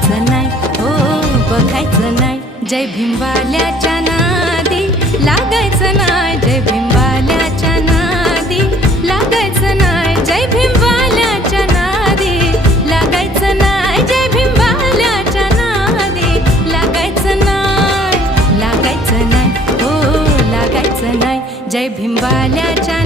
बघायचं नाही, हो बघायचं नाही. जय भीमवाल्याच्या नादी लागायचं नाही, जय भीमवाल्याच्या नादी लागायचं नाही. जय भीमवाल्याच्या नादी लागायचं नाही, जय भीमवाल्याच्या नादी लागायचं नाही, लागायचं नाही, हो लागायचं नाही. जय भीमवाल्याच्या